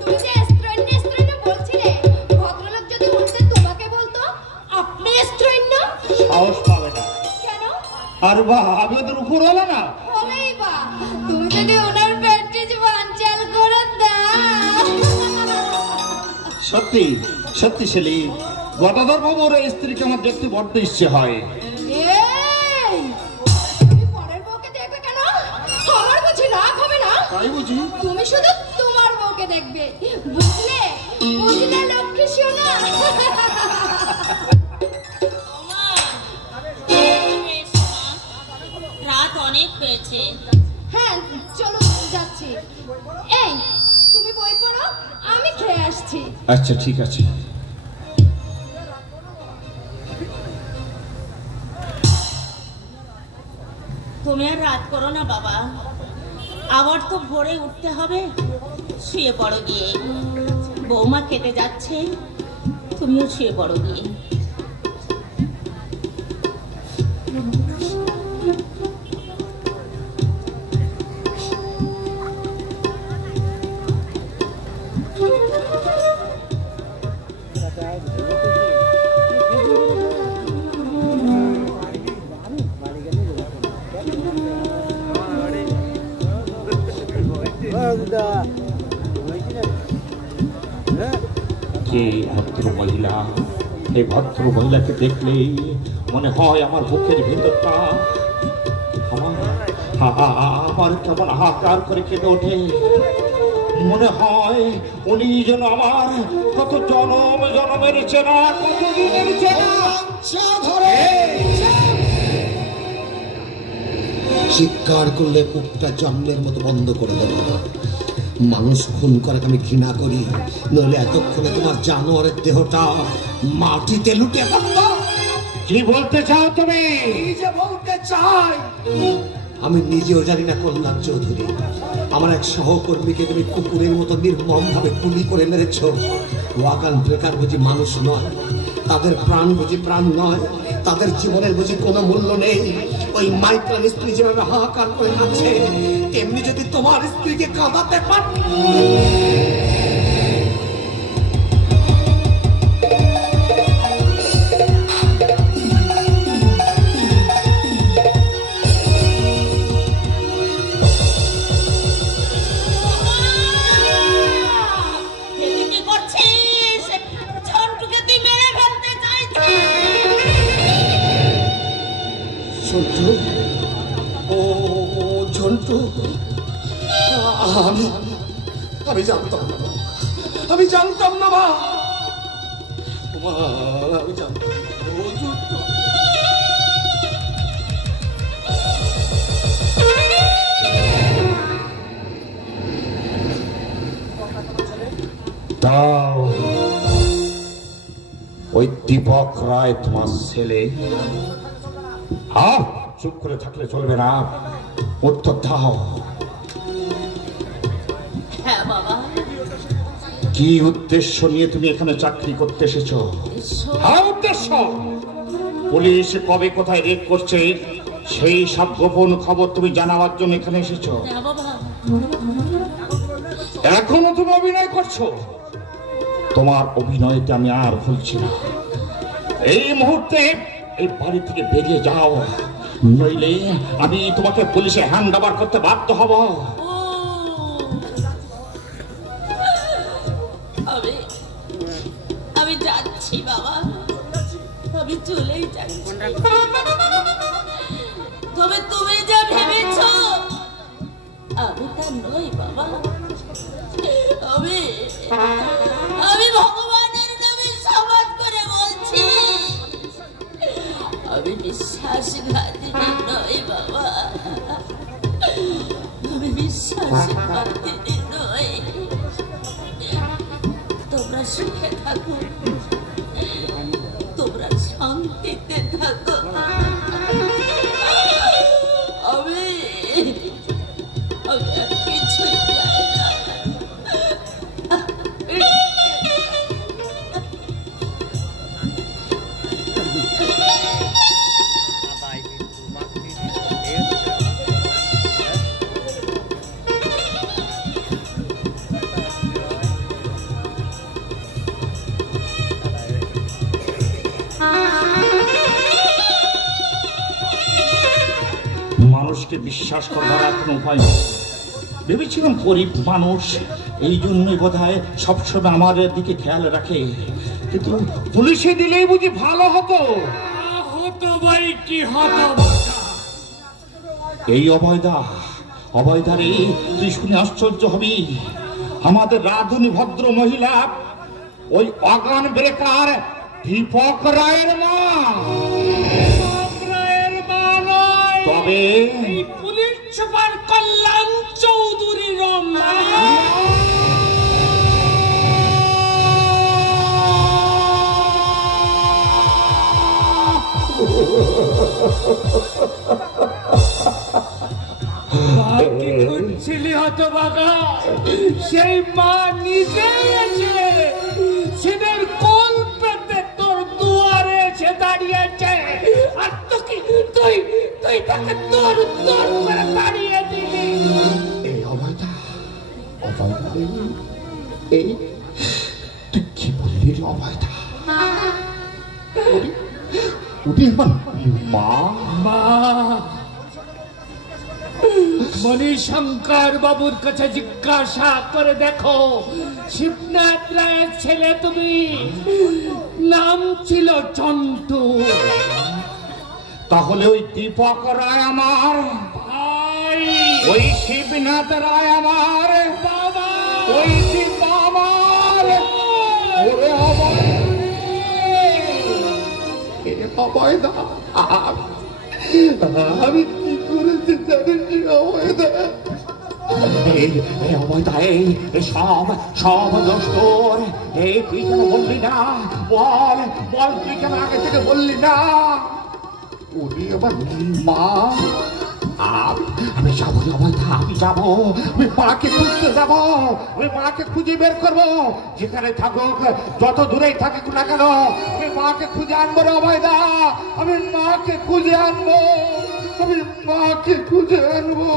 তুমি যে স্ট্রেইন বলছিলে, ভদ্রলোক যদি উঠতে তোমাকে বলতো আপনি স্ট্রেইন না, সাহস পাবে না। কেন? আর বা আমি ওদের উপর হলো না। হলেই বা তুমি যদি ওনার প্র্যাকটিস বানচাল করে দাও। সত্যি সত্যি ছেলে, গদাধর বাবুর স্ত্রীকে আমার দেখতে বড্ড ইচ্ছে হয়। এই তুমি পরের বউকে দেখবে কেন? আমার বুঝি রাগ হবে না? তাই বুঝি? তুমি শুধু তোমার বউকে দেখবে, বুঝলে? বুঝলে লক্ষ্মী সোনা? রাত অনেক হয়েছে। হ্যাঁ চলো যাচ্ছি। এই তুমি বই পড়ো, আমি খেয়ে আসছি। আচ্ছা ঠিক আছে। তুমি আর রাত করো না বাবা, আবার তো ভোরে উঠতে হবে। শুয়ে পড়ো গিয়ে, বৌমা খেতে যাচ্ছে, তুমিও শুয়ে পড়ো গিয়ে। কে ভদ্র মহিলা? এই ভদ্র মহিলাকে দেখলেই মনে হয় আমার বুকের ভিতরটা আমার কেমন হাহাকার করে কেঁদে ওঠে। মনে হয় উনি যেন আমার কত জনম জনমের চেনা, কতদিনের চেনা। চিৎকার করলে বুকটা জন্মের মতো বন্ধ করে দেবো। মানুষ খুন করে আমি ঘৃণা করি, নইলে এতক্ষণে তোমার জানোয়ারের দেহটা মাটিতে লুটে পড়তো। কি বলতে চাও তুমি? যে বলতে চাই, আমি নিজেও জানি না কল্যাণ চৌধুরী, আমার এক সহকর্মীকে তুমি কুকুরের মতো নির্মম ভাবে গুলি করে মেরেছ। ওয়াগান ব্রেকার বুঝি মানুষ নয়, তাদের প্রাণ বুঝি প্রাণ নয়, তাদের জীবনের বুঝি কোনো মূল্য নেই। ওই মাইকেল স্ত্রী যেভাবে হাহাকার করে কাঁদছে, তেমনি যদি তোমার স্ত্রীকে কাঁদাতে পার। আমি জানতাম না মা, আমি জানতাম। দাও, ওই দীপক রায় তোমার ছেলে। চুপ করে থাকলে চলবে না, উত্তর দাও। হ্যাঁ বাবা। কি উদ্দেশ্য নিয়ে তুমি এখানে চাকরি করতে এসেছো? হ্যাঁ উদ্দেশ্য। পুলিশ কবে কোথায় রেড করছে সেই সব গোপন খবর তুমি জানাবার জন্য এখানে এসেছো। এখনো তুমি অভিনয় করছো। তোমার অভিনয়তে আমি আর ভুলছি না। এই মুহূর্তে এই বাড়ি থেকে বেরিয়ে যাও, নইলে আমি তোমাকে পুলিশে হ্যান্ড ওভার করতে বাধ্য হব। আমি যাচ্ছি বাবা, আমি চলেই যাচ্ছি। তবে তুমি যা ভেবেছ আমি তা নই বাবা। আমি ভগবানের নামে শপথ করে বলছি, আমি বিশ্বাসঘাতিনী নই বাবা। আমি বিশ্বাসঘাতিনী নই। তোমরা সুখে থাকো, তোমরা শান্তিতে থাকো। আমি আর কিছুই চাই না। মানুষকে বিশ্বাস করবার আর কোনো উপায় নেই। ভেবেছিলাম গরিব মানুষ, এই জন্যই বোধ হয় সবসময় আমাদের দিকে খেয়াল রাখে, কিন্তু পুলিশে দিলেই বুঝি ভালো হতো। হতো ভাই, কি হতো? এই অভয়দা রে, তুই শুনে আশ্চর্য হবি, আমাদের রাধুনী ভদ্র মহিলা ওই অগান ব্রেকার দীপক রায়ের মা। তবে পুলিশ সুপার কল্যাণ চৌধুরীর মা। ছিলি হতভাগা, সেই মা নিজে এসে ছেলের কোল পেতে তোর দুয়ারে এসে দাঁড়িয়েছে, আর তুই তাকে তোর করে দাঁড়িয়ে দিলি। এই অভয়দা এই তুই কি বললি রে অভয়দা? মা মণিশঙ্কর বাবুর কাছে জিজ্ঞাসা করে দেখো, শিবনাথ রায়ের ছেলে তুমি, নাম ছিল চন্টু। তাহলে ওই দীপক রায় আমার ভাই, ওই শিবনাথ রায় আমার বাবা, ওই দীপ আমার। ওরে অভয়দা, আমি কি করেছি জানিস অভয়দা? অভয়দা, এই সব দোষ তোর। এই তুই কেন বললি না? বল তুই কেন আগে থেকে বললি না? ওরে আমার মা, আমি যাবো অভয়দা, আমি যাবো, আমি মাকে খুঁজতে যাবো, আমি মাকে খুঁজে বের করবো, যেখানে থাকুক, যত দূরেই থাকুক না কেন, আমি মাকে খুঁজে আনবো রে অভয়দা, আমি মাকে খুঁজে আনবো, আমি মাকে খুঁজে আনবো।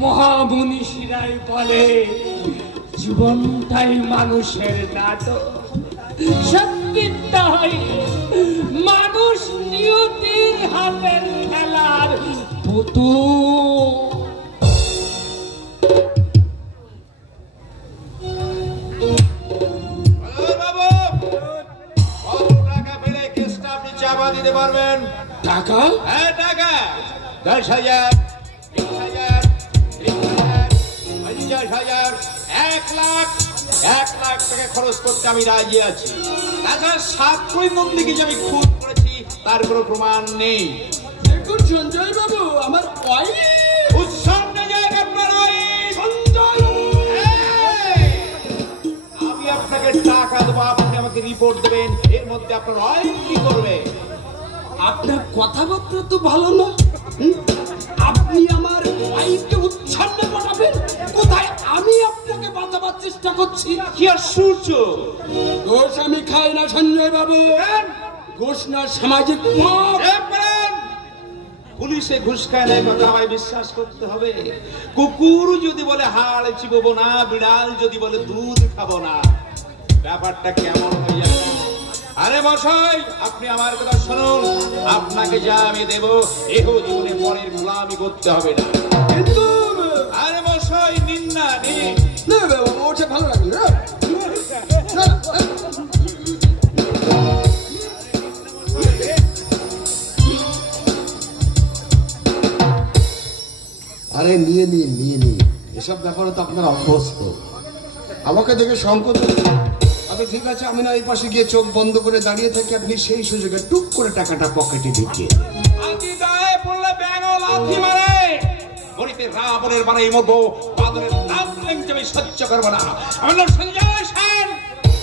মহামনীষীরাই বলে জীবনটাই মানুষের নাটক। সত্যি তাই, মানুষ নিয়তির হাতের খেলার পুতুল। দিতে পারবেন টাকা? হ্যাঁ টাকা 10,000, 20,000, 30,000, 50,000, 1 লাখ। 1 লাখ টাকা খরচ করতে আমি রাজি আছি। তাছাড়া 7 নন্দীকে যে আমি খুন করেছি তার কোনো প্রমাণ নেই। দেখুন সঞ্জয় বাবু, আমার উৎসন্ন জায়গা আপনার আমি আপনাকে টাকা দেবো, আপনি আমাকে রিপোর্ট দেবেন, এর মধ্যে আপনার অয়েল কি করবে? আপনার কথাবার্তা তো ভালো না। আপনি আমার ওয়াইফকে উচ্ছন্নে পাঠাবেন? কোথায়? আমি আপনাকে বাঁচাবার চেষ্টা করছি। কি আশ্চর্য! ঘোষ আমি খাই না সঞ্জয় বাবু, ঘোষ না সামাজিক পাপ। পুলিশে ঘুষ খায় না, কথা আমায় বিশ্বাস করতে হবে। কুকুর যদি বলে হাড় চিববো না, বিড়াল যদি বলে দুধ খাবো না, ব্যাপারটা কেমন হয়ে যাবে? আরে মশাই, আপনি আমার কথা শুনুন, আপনাকে যা আমি দেব এহ জীবনে পরের গোলামি করতে হবে না। কিন্তু আরে মশাই, নিন না, নিন। ওটা ভালো লাগে না। আরে নিয়ে নিন, এসব ব্যাপারে তো আপনারা অভ্যস্ত। আমাকে দেখে সংকোচ হচ্ছে। আচ্ছা ঠিক আছে, আমি না এই পাশে গিয়ে চোখ বন্ধ করে দাঁড়িয়ে থাকি, আপনি সেই সুযোগে টুক করে টাকাটা পকেটে ঢুকিয়ে আদি গায়ে পড়লে ব্যাঙও লাথি মারে। মরিতে রাবণের বানাই মরবো, বাদরের নাম আমি সহ্য করবো না। আমার নাম সঞ্জয় সেন।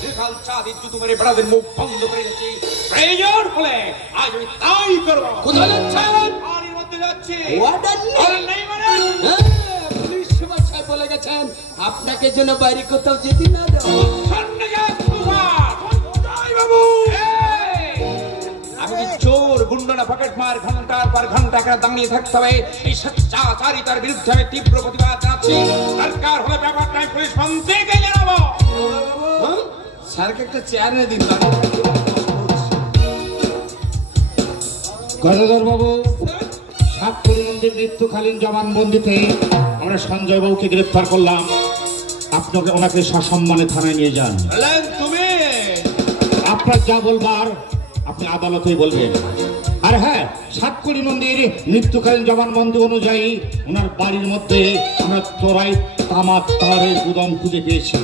দীর্ঘকাল চাঁদি জুতু মেরে বেড়াদের মুখ বন্ধ করে রেখেছি, প্রয়োজন হলে আজ আমি তাই করবো। কোথায় যাচ্ছেন? বাড়ির মধ্যে যাচ্ছি। নেই মানে পুলিশ সুপার সাহেব বলে গেছেন আপনাকে যেন বাইরে কোথাও যেতে না দাও। আমি কি চোর, গুন্ডা না পকেট মার? ঘন্টার পর ঘন্টা করে দাঁড়িয়ে থাকতে হবে। এই স্বেচ্ছাচারিতার বিরুদ্ধে আমি তীব্র প্রতিবাদ জানাচ্ছি। দরকার হলে ব্যাপারটা আমি পুলিশ মন্ত্রীকে জানাবো। স্যারকে একটা চেয়ার এনে দিন। গদাধর বাবু, সাতপুর মন্দির মৃত্যুকালীন জবানবন্দিতে আমরা সঞ্জয় বাবুকে গ্রেফতার করলাম। আপনাকে ওনাকে সসম্মানে থানায় নিয়ে যান। তুমি আপনার যা বলবার আপনি আদালতেই বলবেন। আর হ্যাঁ, সাতপুরি মন্দির মৃত্যুকালীন জবানবন্দি অনুযায়ী ওনার বাড়ির মধ্যে আমরা চোরাই তামাক তারের গুদাম খুঁজে পেয়েছি।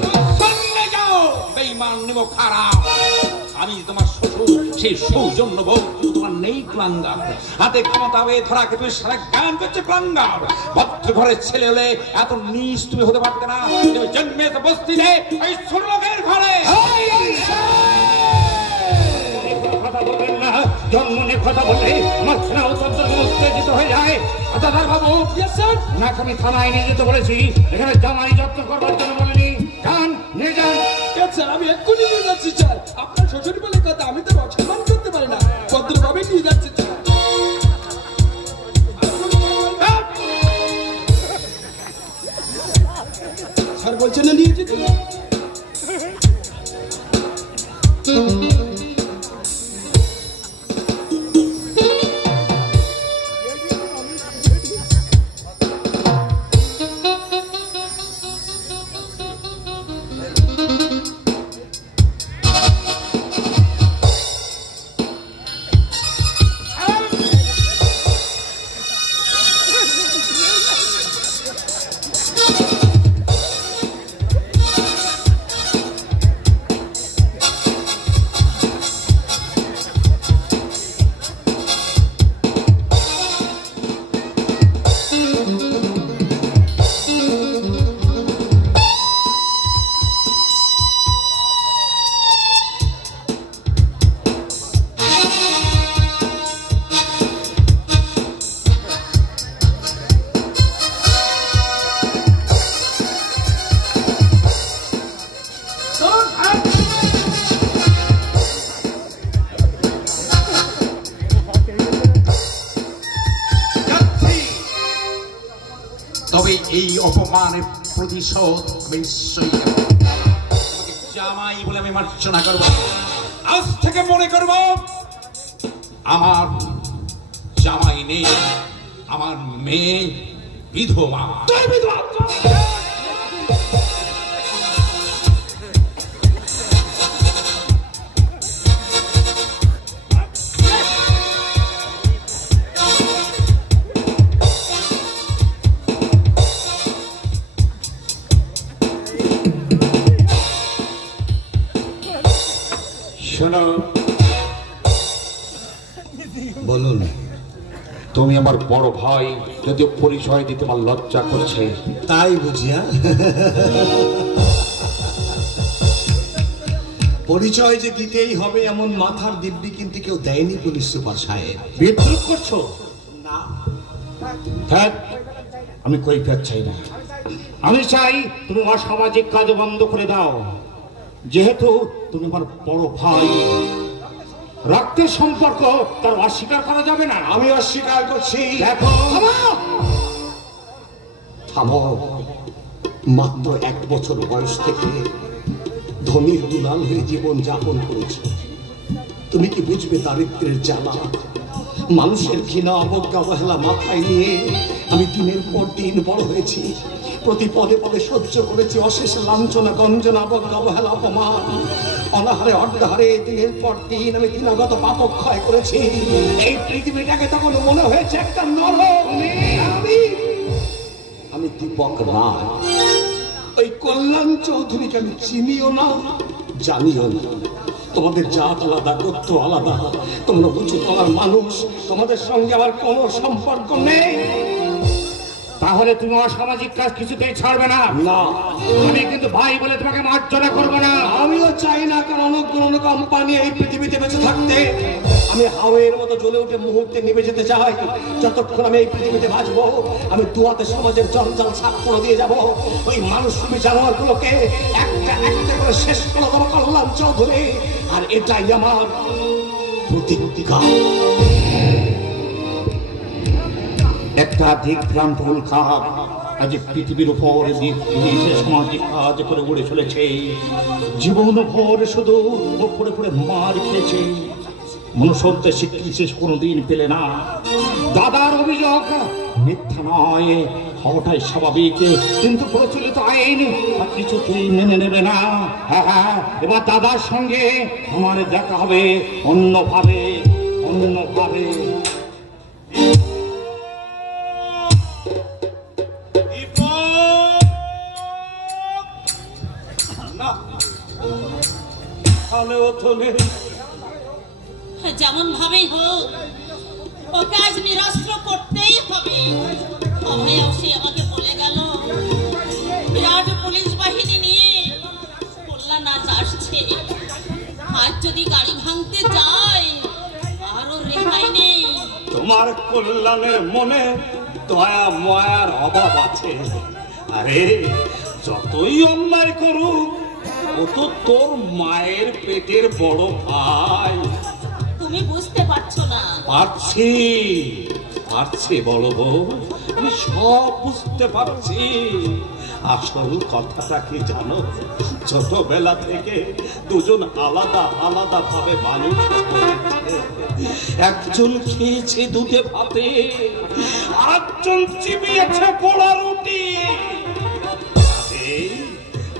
আমি তোমার শ্বশুর, সেই সৌজন্য বউ তোমার নেই ক্লাঙ্গার। হাতে ক্ষমতা হয়ে ধরাকে তুমি সারা গান করছে ক্লাঙ্গার। ভদ্র ঘরের ছেলে হলে এত নিচ তুমি হতে পারতে না। তুমি জন্মেছে বস্তিতে এই ছোট লোকের ঘরে। কথা বলবেন না, জন্ম নিয়ে কথা বললে আমার সেনা অত্যন্ত উত্তেজিত হয়ে যায়। গদাধর বাবু, ওনাকে আমি থানায় নিয়ে যেতে বলেছি, এখানে জামাই যত্ন করবার জন্য বলেনি। যান, নিয়ে যান। স্যার, আমি এক্ষুনি নিয়ে যাচ্ছি স্যার। আপনার শ্বশুর বলে কথা, আমি তো অসম্মান করতে পারি না। ভদ্রভাবে নিয়ে যাচ্ছি স্যার। বলছেন না নিয়ে যেতে। তবে এই অপমানের প্রতিশোধ আমি নিশ্চয়ই জামাই বলে আমি মার্জনা করব। আজ থেকে মনে করব আমার জামাই নেই, আমার মেয়ে বিধবা। শোনো, বলুন। তুমি আমার বড় ভাই, যদিও পরিচয় দিতে আমার লজ্জা করছে। তাই বুঝিয়া? পরিচয় যে দিতেই হবে এমন মাথার দিব্যি কিন্তু কেউ দেয়নি পুলিশ সুপার সাহেব। বিদ্রুপ করছো না, থাক, আমি কৈফিয়ত চাই না। আমি চাই তুমি অসামাজিক কাজ বন্ধ করে দাও। যেহেতু তুমি আমার বড় ভাই, রক্তের সম্পর্ক তার অস্বীকার করা যাবে না। আমি অস্বীকার করছি। দেখো, থামো। মাত্র 1 বছর বয়স থেকে ধনীর দুলাল হয়ে জীবন যাপন করেছ। তুমি কি বুঝবে দারিদ্রের জ্বালা? মানুষের ঘৃণা, অবজ্ঞা, অবহেলা মাথায় নিয়ে আমি দিনের পর দিন বড় হয়েছি। প্রতি পদে পদে সহ্য করেছি অশেষ লাঞ্ছনা, গঞ্জনা, অবজ্ঞা, অবহেলা, অপমান। অনাহারে অর্ধাহারে দিনের পর দিন আমি দিনাগত পাপক্ষয় করেছি। এই পৃথিবীটাকে তখন মনে হয়েছে একটা নরক। আমি দীপক রায়, ওই কল্যাণ চৌধুরীকে আমি চিনিও না, জানিও না। তোমাদের জাত আলাদা, গোত্র আলাদা, তোমরা বুঝো তোমার মানুষ, তোমাদের সঙ্গে আমার কোনো সম্পর্ক নেই। তাহলে তুমি অসামাজিক কাজ কিছুতেই ছাড়বে না? না, আমি কিন্তু ভাই বলে তোমাকে মার্জনা করবো না। আমিও চাই না কারণ কোন কোম্পানি এই পৃথিবীতে বেঁচে থাকতে। আমি হাওয়ের মতো জ্বলে উঠে মুহূর্তে নিভে যেতে চাই। যতক্ষণ আমি এই পৃথিবীতে বাঁচবো, আমি দুয়াতে সমাজের জঞ্জাল সাফ করে দিয়ে যাব। ওই মানুষরূপী জানোয়ারগুলোকে একটা একটা করে শেষ করে দেবো কল্যাণ চৌধুরী। আর এটাই আমার প্রতিজ্ঞা। একটা দিকভ্রান্ত উল্কা আজ পৃথিবীর উপর সামাজিক কাজ করে উড়ে চলেছে। জীবন ভর শুধু উপরে পড়ে মার খেয়েছে। মনুষ্যত্বের স্বীকৃতি শেষ কোনোদিন পেলে না। দাদার অভিযোগ মিথ্যা নয়, হওয়াটাই স্বাভাবিক, কিন্তু প্রচলিত আইন কিছুতেই মেনে নেবে না। হ্যাঁ, এবার দাদার সঙ্গে আমার দেখা হবে অন্যভাবে। যেমন ভাবেই হোক ওকে আজ নিরস্ত্র করতেই হবে। অভয়াও সে আমাকে বলে গেল বিরাট পুলিশ বাহিনী নিয়ে কল্যাণ আজ আসছে। আজ যদি গাড়ি ভাঙতে যায় আরো রেহাই নেই। তোমার কল্যাণের মনে দয়া ময়ার অভাব আছে। আরে যতই অন্যায় করুক ও তো তোর মায়ের পেটের বড় ভাই। তুমি বুঝতে পারছো না? পারছি বড় বউ, আমি সব বুঝতে পারছি। আসল কথাটা কি জানো? ছোটবেলা থেকে দুজন আলাদা আলাদা ভাবে মানুষ হয়েছে। একজন খেয়েছে দুধে ভাতে, আরেকজন চিবিয়েছে পোড়া রুটি।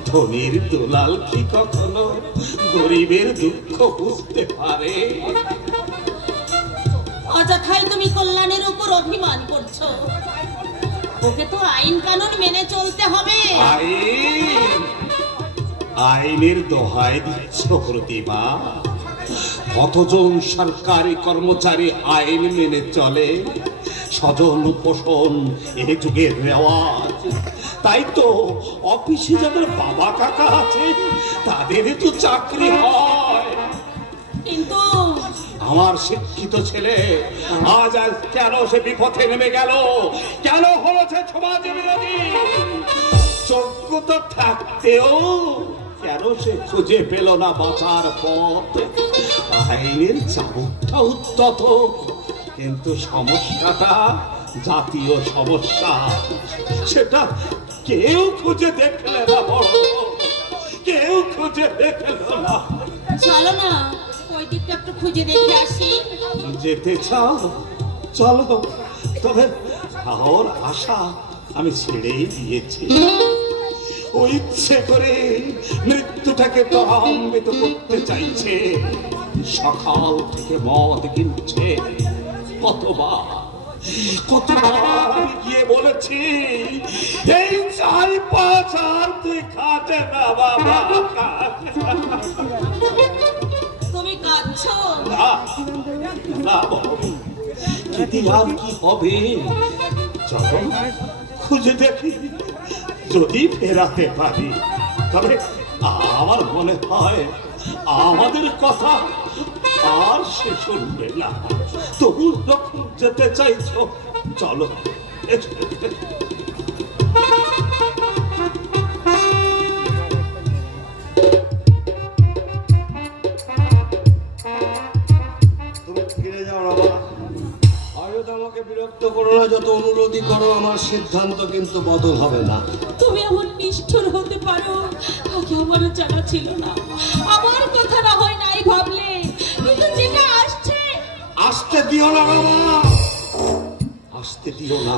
ধনীর দুলাল কি কখনো গরিবের দুঃখ বুঝতে পারে? অযথাই তুমি কল্যাণের উপর অভিমান করছো। ওকে তো আইন কানুন মেনে চলতে হবে। আইনের দোহাই দিচ্ছ প্রতিমা? কতজন সরকারি কর্মচারী আইন মেনে চলে? স্বজন পোষণ এ যুগের রেওয়াজ। তাই তো অফিসে যাদের বাবা কাকা আছে তাদেরই তো চাকরি হয়। কিন্তু আমার শিক্ষিত ছেলে আজ কেন সে বিপথে নেমে গেল? কেন হলো সে সমাজ বিরোধী? যোগ্যতা থাকতেও কেন সে খুঁজে পেল না বাঁচার পথ? আইনের চাবুকটা উদ্যত, কিন্তু সমস্যাটা জাতীয় সমস্যা। সেটা কেউ খুঁজে দেখলে না, বড় কেউ খুঁজে দেখল না। চলো না ওই দিকটা একটু খুঁজে দেখে আসি। যেতে চাও? চলো, তবে ওর আশা আমি ছেড়েই দিয়েছি। ও ইচ্ছে করে মৃত্যুটাকে ত্বরান্বিত করতে চাইছে। সকাল থেকে মদ কিনছে। কতবার আমি গিয়ে বলেছি এই 4-5 আর তুই খাটে না বাবা। তুমি কাঁদছো? না বাবু, কি আর কি হবে? চলো খুঁজে দেখি, যদি ফেরাতে পারি। তবে আমার মনে হয় আমাদের কথা আর সে শুনবে না। তবু যখন যেতে চাইছো চলো। তুমি ফিরে যাও বাবা। হয়তো আমাকে বিরক্ত করো না, যত অনুরোধই করো, আমার সিদ্ধান্ত কিন্তু বদল হবে না। তুমি এমন নিষ্ঠুর হতে পারো আগে আমার জানা ছিল না। আমার কথা না হয় নাই ভাবলে, কিন্তু যেটা আসতে দিও না বাবা, আসতে দিও না।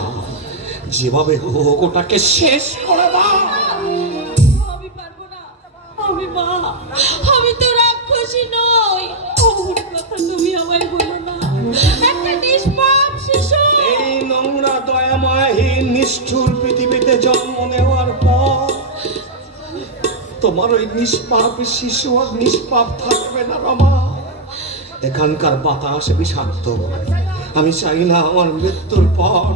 যেভাবে হোক ওটাকে শেষ করে দাও। আমি পারবো না। আমি মা, আমি তো রাক্ষসী নই। ওর কথা তুমি আমায় বলো না। একটা নিষ্পাপ শিশু এই নোংরা দয়াময়হীন নিষ্ঠুর পৃথিবীতে জন্ম নেওয়ার পর তোমার ওই নিষ্পাপ শিশু আর নিষ্পাপ থাকবে না রমা। এখানকার বাতাস বিষাক্ত। আমি চাই না আমার মৃত্যুর পর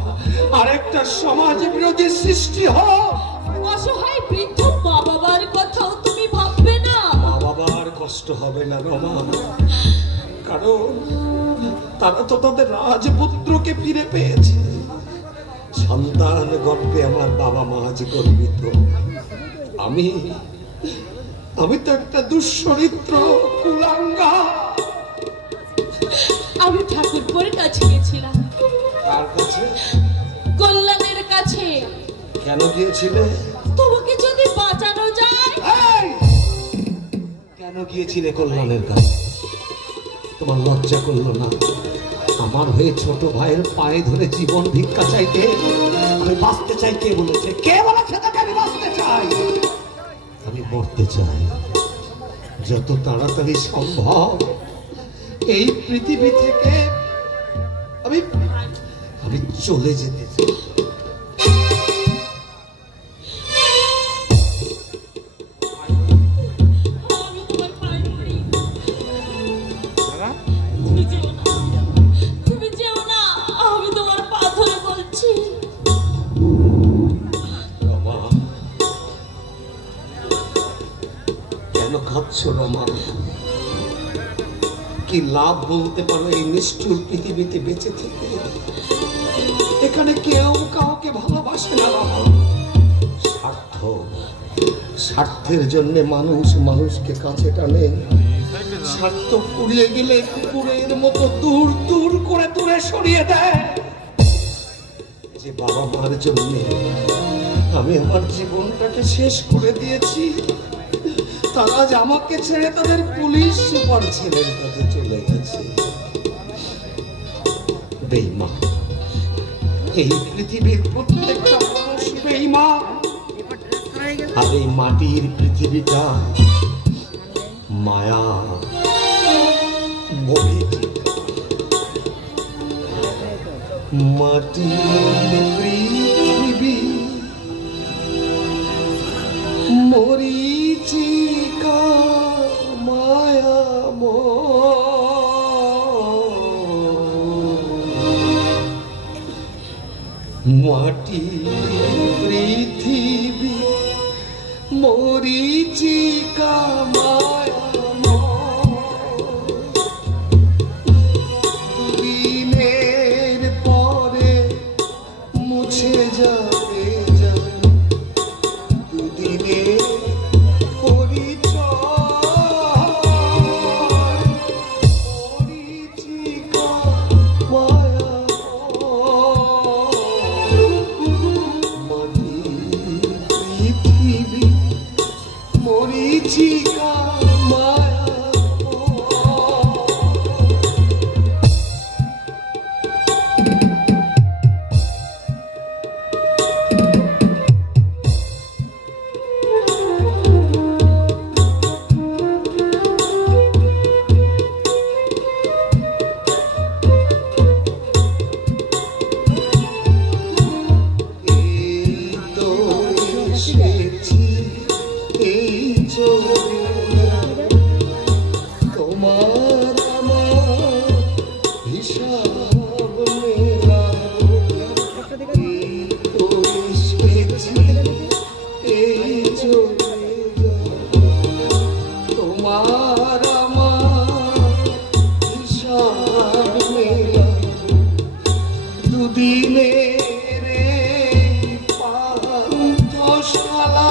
আরেকটা সমাজ বিরোধী সৃষ্টি হোক। অসহায় বৃদ্ধ মা বাবার কথাও তুমি ভাববে না? মা বাবার কষ্ট হবে না রমা, কারণ তারা তো তাদের রাজপুত্রকে ফিরে পেয়েছে। সন্তান গর্ভে আমার বাবা মা আজ গর্বিত। আমি তো একটা দুশ্চরিত্র কুলাঙ্গা। আমি ঠাকুরপুরের কাছে গেছিলাম। কার কাছে? কল্যাণের কাছে। কেন গিয়েছিলে? তোমাকে যদি বাঁচানো যায়। কেন গিয়েছিলে কল্যাণের কাছে? তোমার লজ্জা করলো না আমার হয়ে ছোট ভাইয়ের পায়ে ধরে জীবন ভিক্ষা চাইতে? আমি বাঁচতে চাই কে বলেছে? কে বলেছে তাকে আমি বাঁচতে চাই? আমি মরতে চাই যত তাড়াতাড়ি সম্ভব এই পৃথিবী থেকে আমি আমি চলে যেতে চাই। কি লাভ বলতে পারো এই নিষ্ঠুর পৃথিবীতে বেঁচে থেকে? এখানে কেউ কাউকে ভালোবাসে না বাবা। স্বার্থ, স্বার্থের জন্য মানুষ মানুষকে কাছে টানে। স্বার্থ পুড়িয়ে গেলে কুকুরের মতো দূর দূর করে দূরে সরিয়ে দেয়। যে বাবা মার জন্য আমি আমার জীবনটাকে শেষ করে দিয়েছি, তারা আজ আমাকে ছেড়ে তাদের পুলিশ সুপার ছেলের কাছে চলে গেছে। বেঈমান, এই পৃথিবীর প্রত্যেকটা মানুষ বেঈমান। আর এই মাটির পৃথিবীটা মায়া, মাটির পৃথিবী মরিচিকা মায়া মাটি পৃথিবী মরিচিকা মায়া দুদিনের পরে মুছে যাবে জানি, দুদিনের দুদিনের পান্থশালা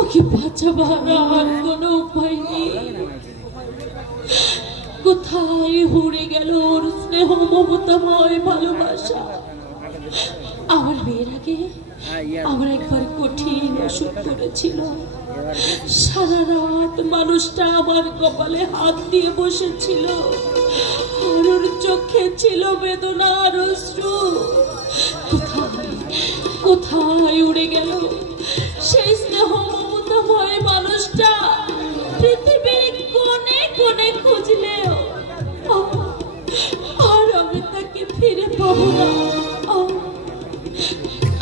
ওকে বাঁচাবার আর কোনো উপায় নেই। কোথায় উড়ে গেল ওর স্নেহ মমতাময় ভালোবাসা? আমার বিয়ের আগে আমার একবার কঠিন অসুখ করেছিল। সারা রাত মানুষটা আমার কপালে হাত দিয়ে বসেছিল, আর ওর চোখে ছিল বেদনার অশ্রু। কোথায় কোথায় উড়ে গেল সেই স্নেহ মমতাময় মানুষটা? পৃথিবীর কোণে কোণে খুঁজলেও আর আমি তাকে ফিরে পাবো না,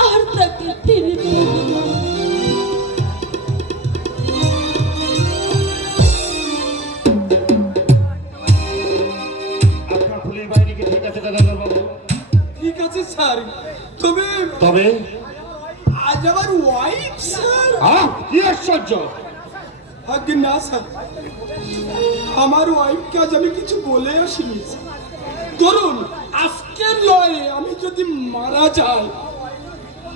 আর তাকে ফিরে পাবো না। আপনার ফুলের বাইরে কি ঠিক আছে দাদা বাবু? ঠিক আছে স্যার, তবে তবে আজ আমার ওয়াইফ স্যার। কি আশ্চর্য! আগে না স্যার, আমার ওয়াইফকে আজ আমি কিছু বলে আসিনি। ধরুন আজকের লয়ে আমি যদি মারা যাই,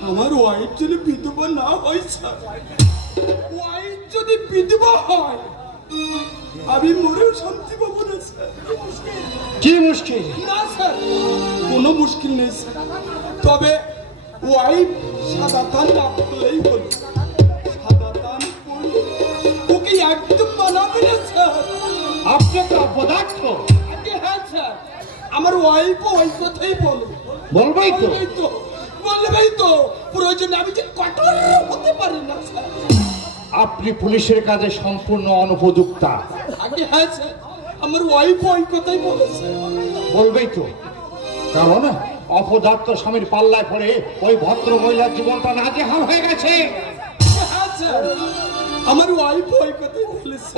আমার ওয়াইফ যদি বিধবা না হয় স্যার, ওয়াইফ যদি বিধবা হয়, আমি মরেও শান্তি পাবো না স্যার। কি মুশকিল? না স্যার, কোনো মুশকিল নেই স্যার, তবে ওয়াইফ সাদা তান না পড়লেই হলো। সাদা তান পড়লে ওকে একদম মানাবে না স্যার। আপনি তো অপদার্থ। হ্যাঁ স্যার, আমার ওয়াইফও ওই কথাই বলো। বলবেই তো। বলবেই তো, প্রয়োজনে আমি যে কঠোর হতে পারি না স্যার। আপনি পুলিশের কাজে সম্পূর্ণ অনুপযুক্তা। আগে হ্যাঁ স্যার, আমার ওয়াইফও ওই কথাই বলেছে। বলবেই তো, কারণ অপদার্থ স্বামীর পাল্লায় পড়ে ওই ভদ্র মহিলার জীবনটা নাজেহাল হয়ে গেছে। হ্যাঁ স্যার, আমার ওয়াইফও ওই কথাই বলেছে।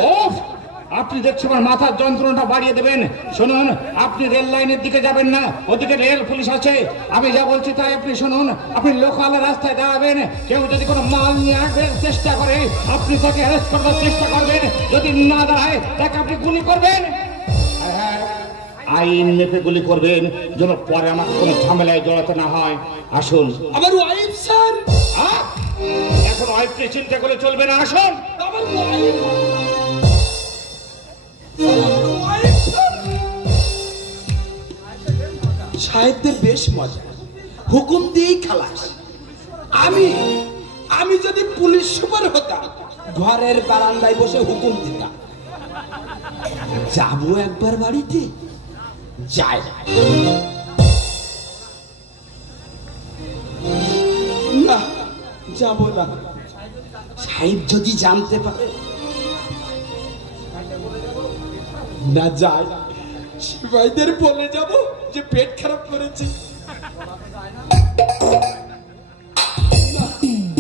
আপনি দেখছি আমার মাথার যন্ত্রণাটা বাড়িয়ে দেবেন। শুনুন, আপনি রেল লাইনের দিকে যাবেন না, ওদিকে রেল পুলিশ আছে। আমি যা বলছি তাই আপনি শুনুন। আপনি লোকাল রাস্তায় দাঁড়াবেন, কেউ যদি কোনো মাল নিয়ে আসবেন চেষ্টা করে, আপনি তাকে অ্যারেস্ট করবার চেষ্টা করবেন। যদি না দাঁড়ায় তাকে আপনি গুলি করবেন। হ্যাঁ, আইন মেপে গুলি করবেন, যেন পরে আমার কোনো ঝামেলায় জড়াতে না হয়। আসুন। আমার ওয়াইফ স্যার। এখন ওয়াইফকে চিন্তা করে চলবে না, আসুন। আমার ওয়াইফ। সাহেবদের বেশ মজা, হুকুম দিয়েই খালাস। আমি যদি পুলিশ সুপার হতাম, ঘরের বারান্দায় বসে হুকুম দিতাম। যাবো একবার বাড়িতে, যাই না, যাব না। সাহেব যদি জানতে পারে না, যাই সিপাহীদের বলে যাব যে পেট খারাপ করেছি।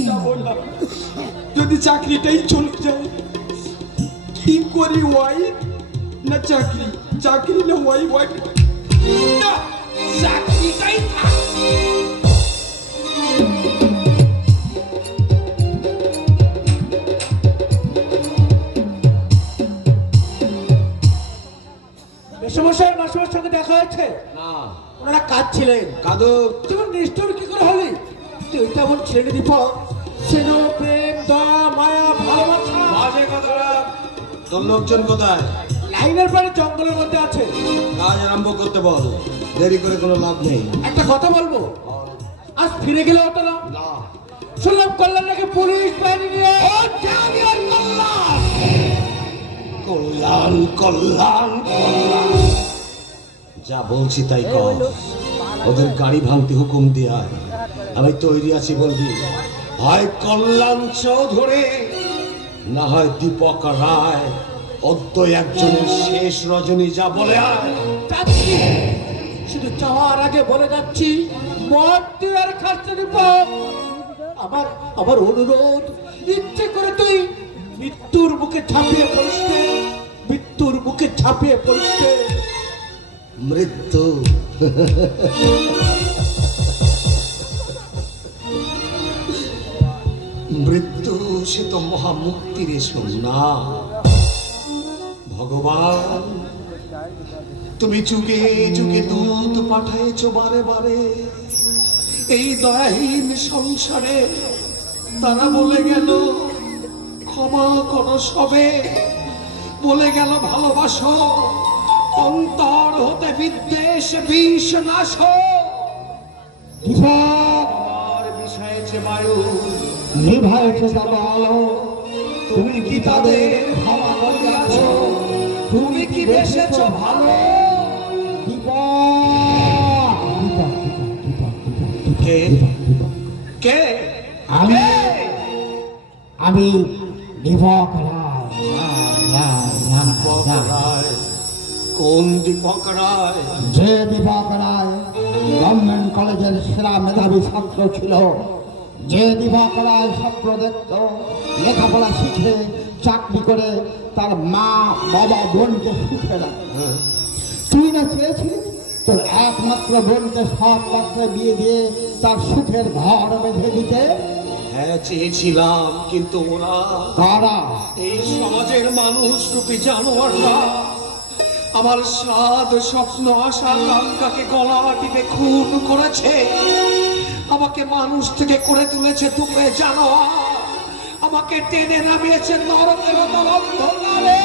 যাব না। যদি চাকরিটাই চলে যায়, কি করি? ওয়াইফ না চাকরি, চাকরি না ওয়াইফ, না চাকরিটাই থাক। মাসের সঙ্গে দেখা হয়েছে না? ওনারা কাঁদছিলেন। কাঁদুক, তুমি নিষ্ঠুর কি করে হলি? তুই তেমন ছেলে দীপক, স্নেহ, প্রেম, দয়া, মায়া, ভালোবাসা। বাজে কথাটা। তোর লোকজন কোথায়? লাইনের পারে জঙ্গলের মধ্যে আছে। কাজ আরম্ভ করতে বল, দেরি করে কোনো লাভ নেই। একটা কথা বলবো, আজ ফিরে গেলে হতো না? শুনলাম কল্যাণ নাকি পুলিশ বাহিনী নিয়ে। কল্যাণ কল্যাণ কল্যাণ, যা বলছি তাই কর। ওদের গাড়ি ভাঙতে হুকুম দেয়া, আমি তৈরি আছি বলবি। হয় কল্যাণ চৌধুরী, না হয় দীপক রায়। অদ্য একজনের শেষ রজনী, যা বলে আয়। শুধু যাওয়ার আগে বলে যাচ্ছি, মদ দেওয়ার খাচ্ছে দীপক। আমার অনুরোধ, ইচ্ছে করে তুই মৃত্যুর মুখে ঝাঁপিয়ে পড়িস, মৃত্যুর মুখে ঝাঁপিয়ে পড়িস। মৃত্যু মৃত্যু সে তো মহামুক্তির না। ভগবান, তুমি যুগে যুগে দূত পাঠাইছো বারে বারে এই দয়াহীন সংসারে। তারা বলে গেল ক্ষমা করো সবে, বলে গেল ভালোবাসো, অন্তর হতে বিদ্বেষ বিষ নাশ। আমার বিষয়েছে বায়ু, নিভাইছে আলো, তুমি কি তাদের ক্ষমা করিয়াছ? তুমি কি বেসেছ ভালো? কে কে আমি দীপক রায়। কোন দীপক রায়? যে দীপক রায় গভর্নমেন্ট কলেজের সেরা মেধাবী ছাত্র ছিল, যে দীপক রায় স্বপ্ন দেখত লেখাপড়া শিখে চাকরি করে তার মা বাবা বোনকে সুখে রাখে। তুই না চেয়েছিলি তোর একমাত্র বোনকে সৎ পাত্রে বিয়ে দিয়ে তার সুখের ঘর বেঁধে দিতে? হ্যাঁ চেয়েছিলাম, কিন্তু ওরা কারা? এই সমাজের মানুষ রূপী জানোয়াররা আমার সাদ স্বপ্ন আশা আকাঙ্ক্ষাকে গলা টিপে খুন করেছে। আমাকে মানুষ থেকে করে তুলেছে তুমি জানোয়ার, আমাকে টেনে নামিয়েছে নরকের অন্ধকারে।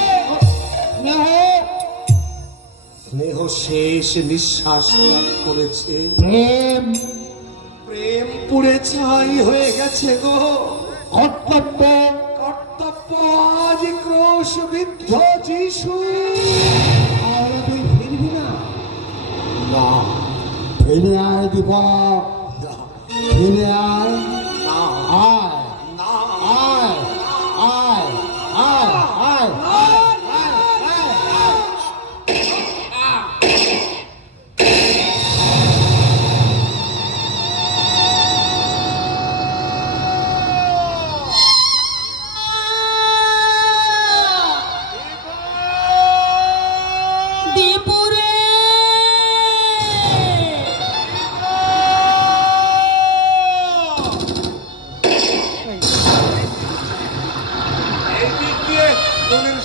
স্নেহ শেষ নিঃশ্বাস ত্যাগ করেছে, প্রেম প্রেম পুড়ে ছাই হয়ে গেছে গো। কর্তব্য কর্তব্য আজ ক্রোশবিদ্ধ যিশু। তুই ফিরবি না? না ফিরে আয় দীপক, ফিরে আয়, না আয় না আয় আয় আয় আয় আয়।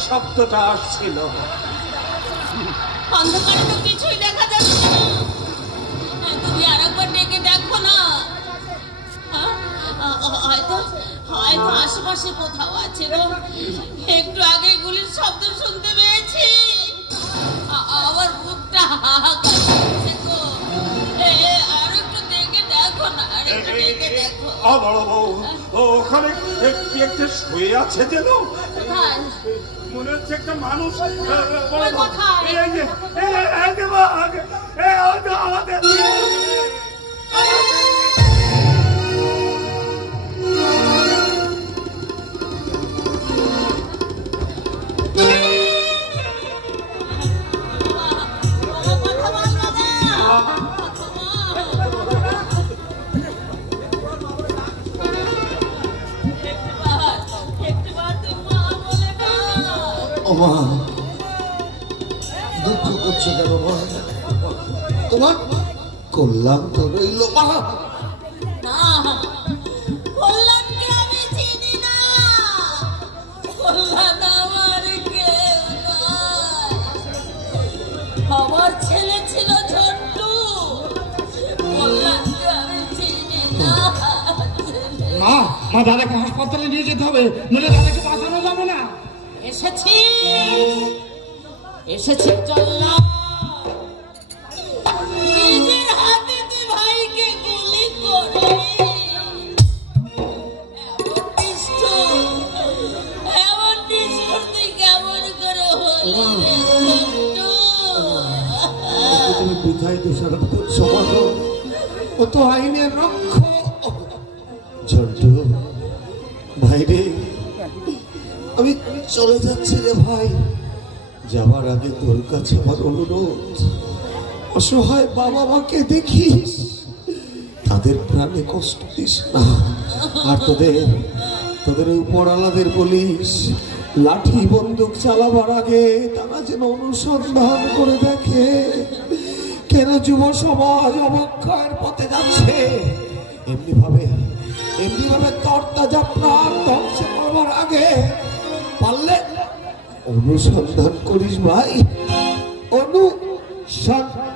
শব্দটা আসছিল। অন্ধকারে তো কিছুই দেখা যাচ্ছে না, তুমি আরেকবার ডেকে দেখো না। হয়তো হয়তো আশেপাশে কোথাও আছে গো। একটু আগে গুলির শব্দ শুনতে পেয়েছি, আমার বুকটা হাহাকার করছে গো। আর একটু দেখে দেখো না, আর একটু দেখে দেখো। ওখানে কি একটা শুয়ে আছে যেন, মনে হচ্ছে একটা মানুষ। দুঃখ করছে কেন মা? তোমার কল্যাণ তো রইল মা। কল্যাণকে আমি চিনি না, কল্যাণ আমার কেউ নয়। আমার ছেলে ছিল ঝন্টু, কল্যাণকে আমি চিনি না। মা মা দাদাকে হাসপাতালে নিয়ে যেতে হবে, নইলে দাদাকে বাঁচানো যাবে না। এসেছি এসেছি চল্লা, নিজের হাতে তুই ভাইকে গুলি করে এমন নিষ্ঠুর তুই কেমন করে হলি রে ঝন্টু? তুমি বিধায় দোষারোপ করছো, ও তো আইনের রক্ষক। ঝন্টু ভাই রে, আমি চলে যাচ্ছি রে ভাই। যাবার আগে তোর কাছে আমার অনুরোধ, অসহায় বাবা মাকে দেখিস, তাদের প্রাণে কষ্ট দিস না। আর তোদের উপরালাদের বলিস, লাঠি বন্দুক চালাবার আগে তারা যেন অনুসন্ধান করে দেখে কেন যুব সমাজ অবক্ষয়ের পথে যাচ্ছে। এমনি ভাবে তরতাজা প্রাণ ধ্বংস করবার আগে পারলে অনুসন্ধান করিস ভাই, অনুসন্ধান।